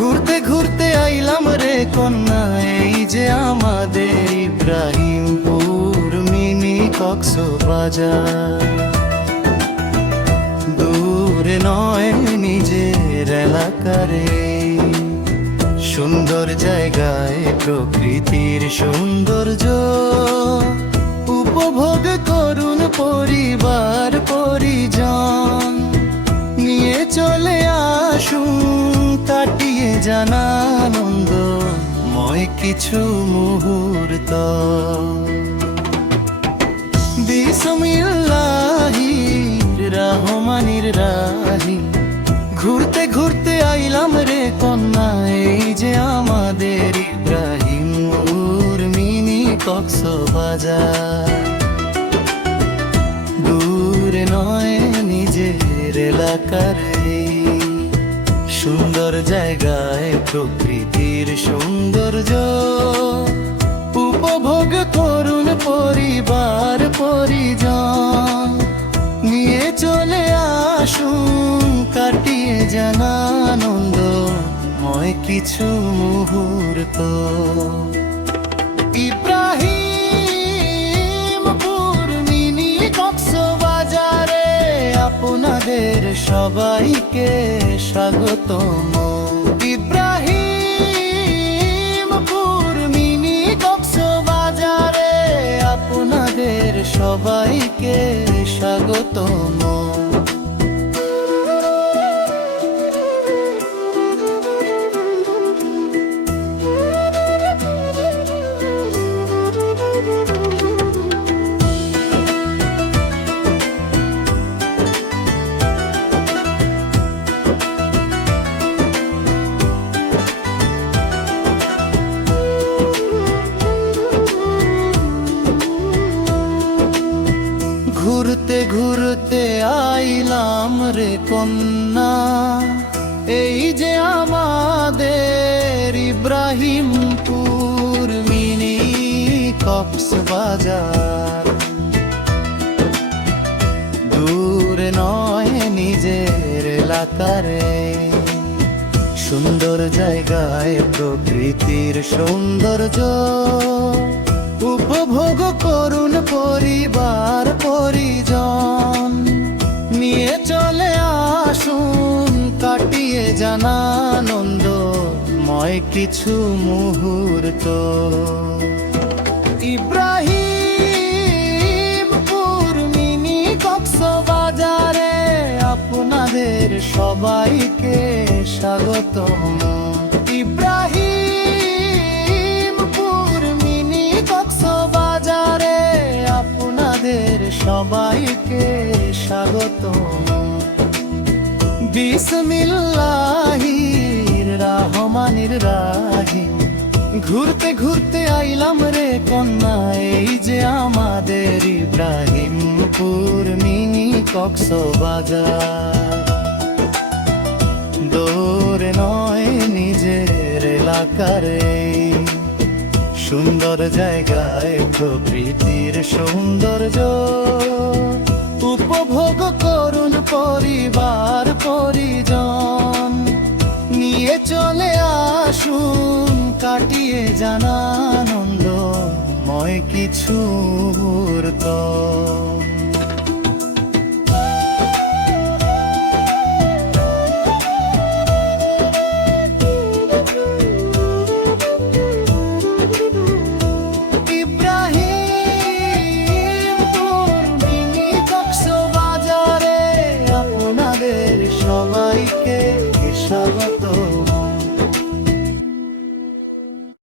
ঘুরতে ঘুরতে আইলাম রে কন্যা, এই যে আমাদের ইব্রাহিমপুর মিনি কক্সবাজার। দূরে নয় নিজের এলাকারে, সুন্দর জায়গায় প্রকৃতির সৌন্দর্য উপভোগ করুন পরিবার পরিজন নিয়ে। চলে আসুন কাটিয়ে যান আনন্দময় কিছু মুহূর্ত। বিসমিল্লাহির রহমানির রহিম। ঘুরতে ঘুরতে আইলাম রে কন্যা, এই যে আমাদের ইব্রাহিমপুর মিনি কক্সবাজার। দূরে নয় নিজের এলাকার, সুন্দর জায়গায় প্রকৃতির সৌন্দর্য উপভোগ করুন পরিবার পরিজন নিয়ে। চলে আসুন কাটিয়ে যান আনন্দময় কিছু মুহূর্ত। ইব্রাহিমপুর মিনি কক্সবাজারে আপনাদের সবাইকে স্বাগতম। ইব্রাহিমপুর মিনি কক্সবাজারে আপনাদের সবাইকে স্বাগতম। ঘুরতে ঘুরতে আইলাম রে কন্যা, এই যে আমাদের ইব্রাহিমপুর মিনি কক্সবাজার। দূরে নয় নিজের এলাকারে, সুন্দর জায়গায় প্রকৃতির সৌন্দর্য উপভোগ করুন পরিবার পরিজন নিয়ে। চলে আসুন কাটিয়ে যান আনন্দময় কিছু মুহূর্ত। ইব্রাহিমপুর মিনি কক্সবাজারে আপনাদের সবাইকে স্বাগতম। ইব্রাহিমপুর মিনি কক্সবাজারে আপনাদের সবাইকে স্বাগতম। বিসমিল্লাহির রহমানির রহিম। ঘুরতে ঘুরতে আইলাম রে কন্যা, এই যে আমাদের ইব্রাহিমপুর মিনি কক্সবাজার। দূরে নয় নিজের এলাকারে, সুন্দর জায়গায় প্রকৃতির সৌন্দর্য উপভোগ করুন পরিবার পরিজন নিয়ে। চলে আসুন কাটিয়ে যান আনন্দময় কিছু মুহূর্ত।